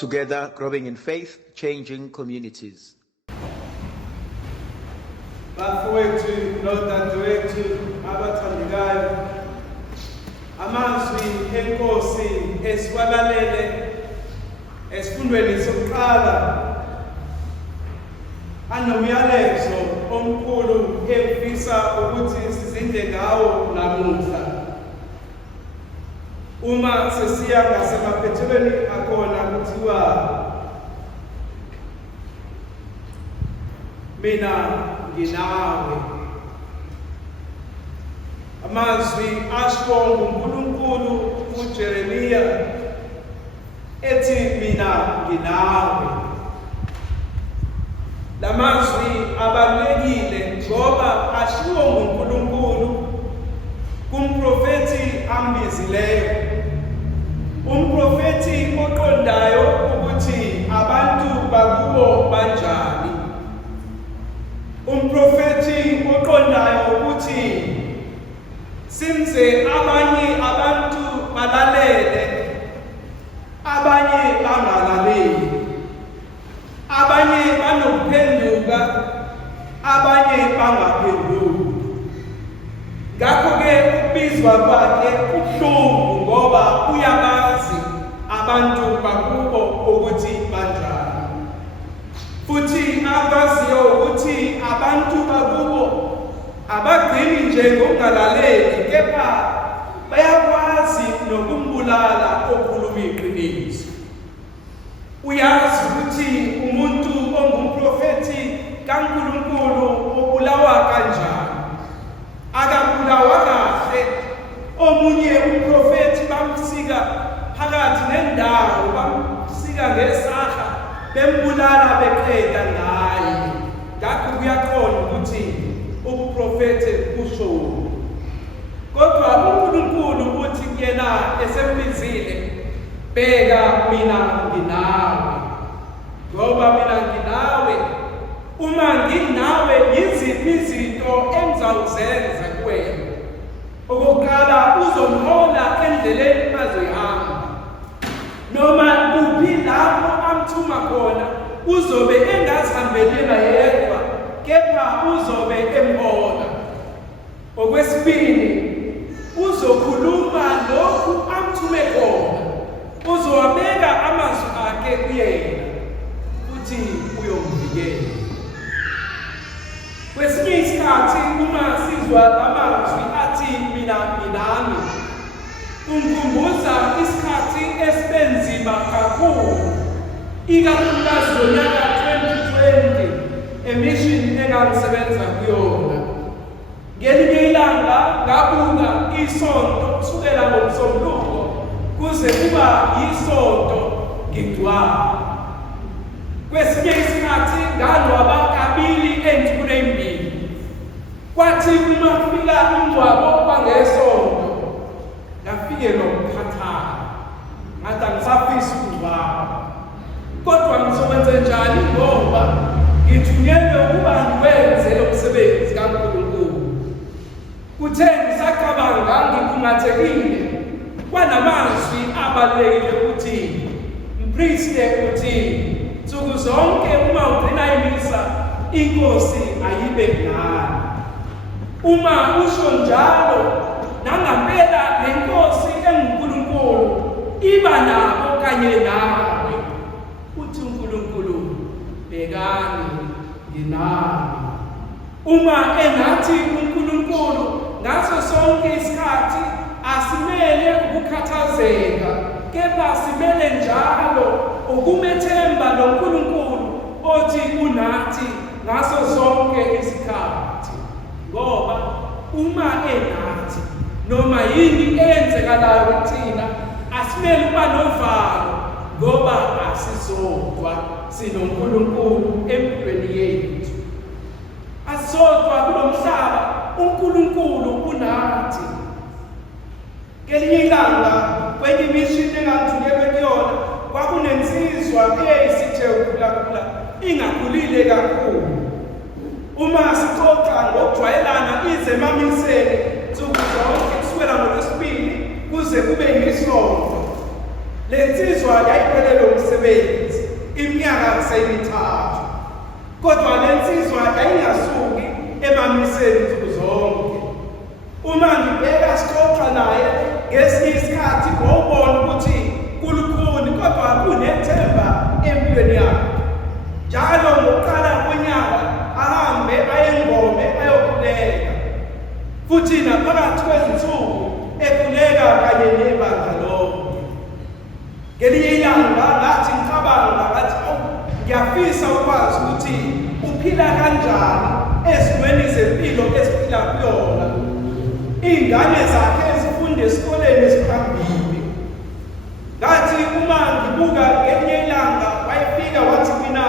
together growing in faith, changing communities. Bafowethu nodadewethu abathandekayo, amazwi enkosi esiwalalele esifundweni sokuqala anomyalezo omkhulu efisa ukuthi sizinde ngawo namuhla. Uma sesiya ngasemaphethelweni akhona kuthiwa Mina nginawe. Amazwi asho nguNkulunkulu kuJeremiya ethi mina nginawe. Lamazwi abalulekile ngoba ashiwo nguNkulunkulu kumprofethi ambizileyo. Umprofethi oqondayo ukuthi abantu bakubo banjani. Umprofethi oqondayo ukuthi simze abanye abantu balalele, abanye bangalaleli, abanye banokuphenduka, abanye bangaphenduki. Ngakho-ke ukubizwa kwakhe kubuhlungu ngoba uyabazi abantu bakubo ukuthi banjani. Futhi abaziyo ukuthi abantu bakubo abagcini nje ngokungalaleli, kepha bayakwazi nokumbulala okhuluma iqiniso. Uyazi ukuthi umuntu ongumprofethi kaNkulunkulu ubulawa kanjani. Akabulawa kahle. Omunye umprofethi bamsika phakathi nendawo, bamsika ngesaha, bembulala beqeda ngaye. Ngakho kuyaqonda ukuthi ubuprofethi bushoni. Kodwa uNkulunkulu uthi kuyena esembizile, bheka mina nginawe. Ngoba mina nginawe, uma nginawe yiziphi izinto engizawuzenza kuwena. Okokuqala, uzomhola endleleni azoyihamba. Noma kuphi lapho amthuma khona, uzobe engazihambelela yedwa, kepha uzobe emhola. Okwesibili, uzokhuluma lokhu amthume khona. Uzowabeka amazwi akhe kuyena uthi uyomvikela. Kwesinye isikhathi uma sizwa amazwi athi mina nginami, kungikhumbuza isikhathi esibenzima kakhulu, ikakhulukazi ngonyaka 2020 emission engangisebenza kuyona. Ngelinye ilanga ngabuka isonto kusukela ngoMsombuluko kuze kuba yisonto ngigcwala. Kwesinye isikhathi nganqwaba kabili ensukwini ezimbili. Kwathi uma kufika umngcwabo kwangesonto, ngafike nokukhathala. Ngathi angisafisi ukungcwaba. Kodwa ngizokwenza njani ngoba ngithunyelwe ukuba ngiwenze lo msebenzi kaNkulunkulu. Kuthe ngisacabanga ngikhungathekile, kwanamazwi abalulekile ukuthi mpristi uthi nsuku zonke uma ugcina imisa inkosi ayibe nawe. Uma usho njalo nangempela lenkosi enguNkulunkulu iba nabo kanye nawe. Uthi uNkulunkulu bekani nginawe. Uma engathi uNkulunkulu ngaso sonke isikhathi asimele ukukhathazeka, kepha simele njalo ukumethemba lo Nkulunkulu othi unathi ngaso sonke isikhathi. Ngoba uma enathi noma yini eyenzekalayo kuthina asimele ukuba novalo, ngoba asizodwa, sinoNkulunkulu empilweni yethu. Asizodwa kulo mhlaba, uNkulunkulu unathi. Ngelinye ilanga kwenye mission engangithunyelwe kuyona, kwakunensizwa eyayisithe ukukhulakhula ingakhulile kakhulu. Uma sixoxa ngokujwayelana ize emamiseni nsuku zonke kusukela ngoLwesibili kuze kube yiSonto, le nsizwa yayiphelelwe umsebenzi. kodwa lensizwa yayingasuki emamiseni nsuku zonke. Uma ngibheka sixoxa naye ngesinye isikhathi ngobona ukuthi kulukhuni kodwa kunethemba empilweni yakhe. Njalo ngokuqala kwenyanga ahambe ayengome ayokhuleka, futhi naphakathi kwezinsuku ekhuleka kanye nebandla lonke. Ngelinye ilanga ngathi ngicabanga ngathi ngiyafisa ukwazi ukuthi uphila kanjani ezimweni zempilo esiphila kuyona. Iy'ngane zakhe ezifunda esikoleni esiphambili. Ngathi uma ngibuka ngelinye ilanga wayefika wathi mina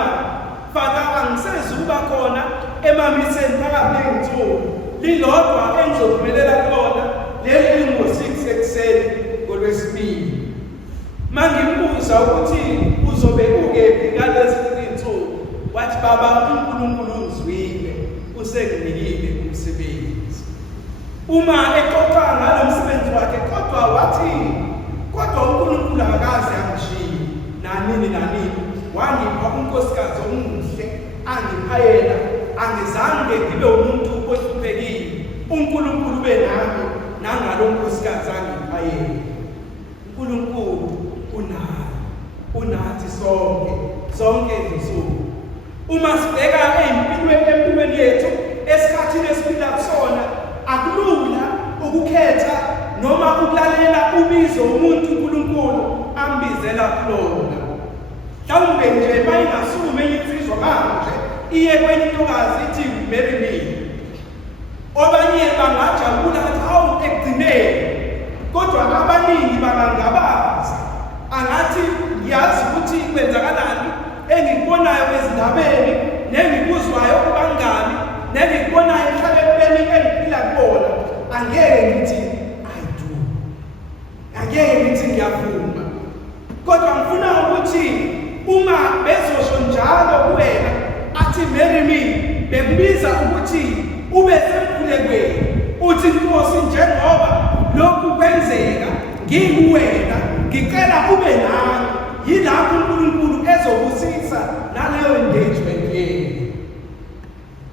faka angisezuba khona emamiseni phakathi ney'nsuku. Lilodwa engizophumelela kuyona leli ngo-6 ekuseni ngoLwesibili. Mangimbuza ukuthi uzobe ukephi ngalezi zinsuku, wathi baba uNkulunkulu uzwile usenginikile umsebenzi. Uma exoxa ngalo msebenzi wakhe kodwa wathi kodwa uNkulunkulu akaze angishiye nanini wangipha unkosikazi omuhle angipha yena. Angizange ngibe umuntu ohluphekile, uNkulunkulu ube nami nangalo nkosikazi angipha yena. uNkulunkulu unathi zonke izinsuku. Uma sibheka empilweni yethu esikhathini esiphila kusona, akulula ukukhetha noma ukulalela ubizo umuntu uNkulunkulu ambizela kulona. Mhlawumbe nje mayingasume insizwa manje iye kwenye intokazi ithi marry me, obanye bangajabula ukuthi hawu ekugcineni, kodwa abaningi bangangabaza. Angathi ngiyazi ukuthi kwenzakalani engikubonayo ezindabeni nengikuzwayo kubangani nengikubonayo emhlabeni engiphila kuwona, angeke ngithi I do, angeke ngithi ngiyavuma. Kodwa ngifuna ukuthi uma bezosho njalo kuwena athi marry me, bekubiza ukuthi ube semkhulekweni uthi Nkosi, njengoba lokhu kwenzeka ngikuwena, ngicela ube nami. Yilapho uNkulunkulu ezokusisa naleyo engagement yenu.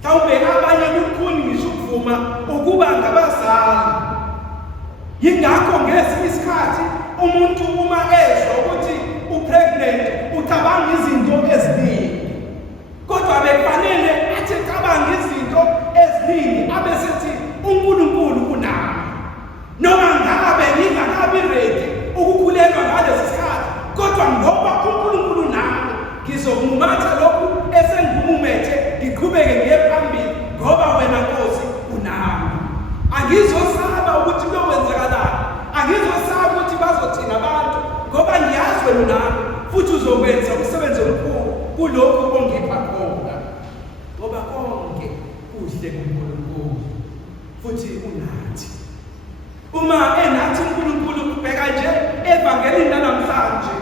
Mhlawumbe abanye kulukhuni ngisho ukuvuma ukuba ngabazali. Yingakho ngesinye isikhathi umuntu uma ezwa ukuthi upregnant ucabanga izinto eziningi, kodwa bekufanele athi cabanga izinto eziningi abesethi uNkulunkulu unami. Noma ngabe ngingakabi ready ukukhulelwa ngalesi sikhathi, kodwa ngoba uNkulunkulu nami ngizokumumatha lokhu esengikumumethe, ngiqhubeke ngiye phambili ngoba wena Nkosi unami. Angizosaba ukuthi kuyowenzakalani, angizosaba ukuthi bazothina abantu, ngoba ngiyazi wena unami futhi uzokwenza umsebenzi omkhulu kulokhu ongipha khona, ngoba konke kuhle kuNkulunkulu futhi unathi. Uma enathi uNkulunkulu kubheka nje evangelini namhlanje,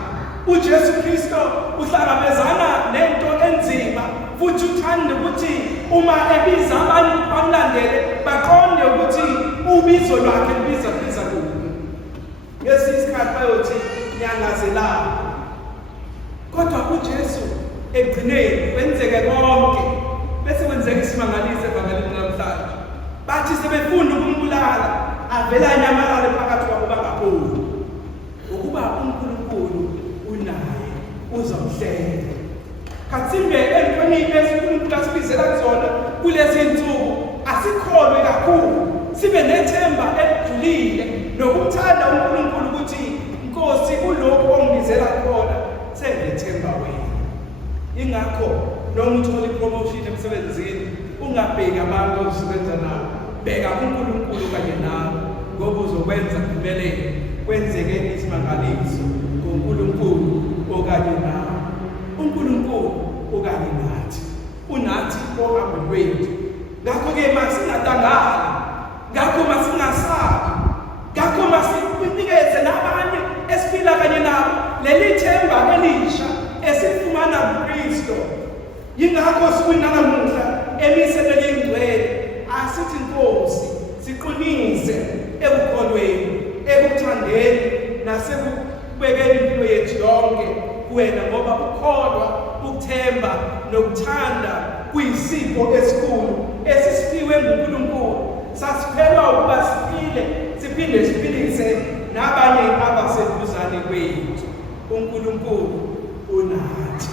uJesu Kristo uhlangabezana nento enzima futhi uthanda ukuthi uma ebiza abantu bamlandele baqonde ukuthi ubizo lwakhe libiza kuphi. Ngesinye isikhathi bayothi nyangazelapho, kodwa uJesu ekugcineni kwenzeke konke bese kwenzeka isimangaliso evangelini namhlanje. Bathi sebefunda ukumbulala avela nyamalale phakathi kwabo bangaphuzi, ukuba uNkulunkulu unaye uzomhlenga. Kathimbe entweni esiNkulunkulu asibizela kuzona kulezi nsuku asikholwe kakhulu, sibe nethemba elijulile nokuthanda uNkulunkulu ukuthi Nkosi kulokho ongibizela khona sengithemba wena. Ingakho noma uthola ipromotion emsebenzini ungabheki abantu osebenza nabo, bheka uNkulunkulu kanye nawe, ngoba uzokwenza kuphelele kwenzeke isimangaliso ngoNkulunkulu okanye nawe. uNkulunkulu okanye nathi, unathi ohambe kwethu. Ngakho-ke masingadangali, ngakho masingasabi, ngakho masinikeze nabanye esiphila kanye nabo leli themba elisha esifumana kuKristu. Yingakho sikunanamuhla emiseleni engcwele asithi Nkosi siqinise ekukholweni, ekuthandeni nasekubekeni impilo yethu yonke kuwena ngoba ukholwa, ukuthemba nokuthanda kuyisipho esikhulu esisifiwe nguNkulunkulu. Sasiphelwa ukuba siphinde siphilise nabanye abaseduzane kwethu. uNkulunkulu unathi.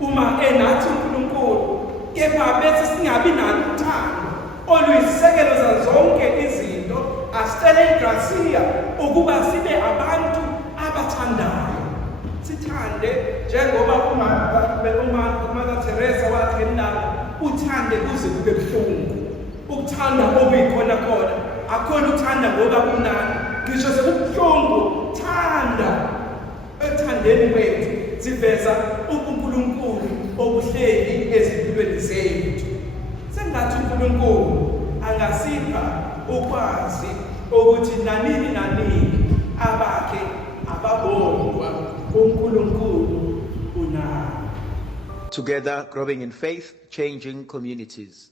Uma enathi uNkulunkulu, kepha bethi singabi nalo uthando oluyisisekelo zonke izinto, asicele igrasiya ukuba sibe abantu abathandayo. Sithande njengoba uMother Teresa wathi endala, uthande kuze kube buhlungu. Ukuthanda okuyikhona khona, akhona uthanda ngoba kumnandi, ngisho sekubuhlungu. Thanda. Ekuthandeni kwethu siveza uNkulunkulu obuhleli ezimpilweni zethu. Sengathi uNkulunkulu angasipha ukwazi ukuthi nanini abakhe ababongwa uNkulunkulu unabo. Together, growing in faith, changing communities.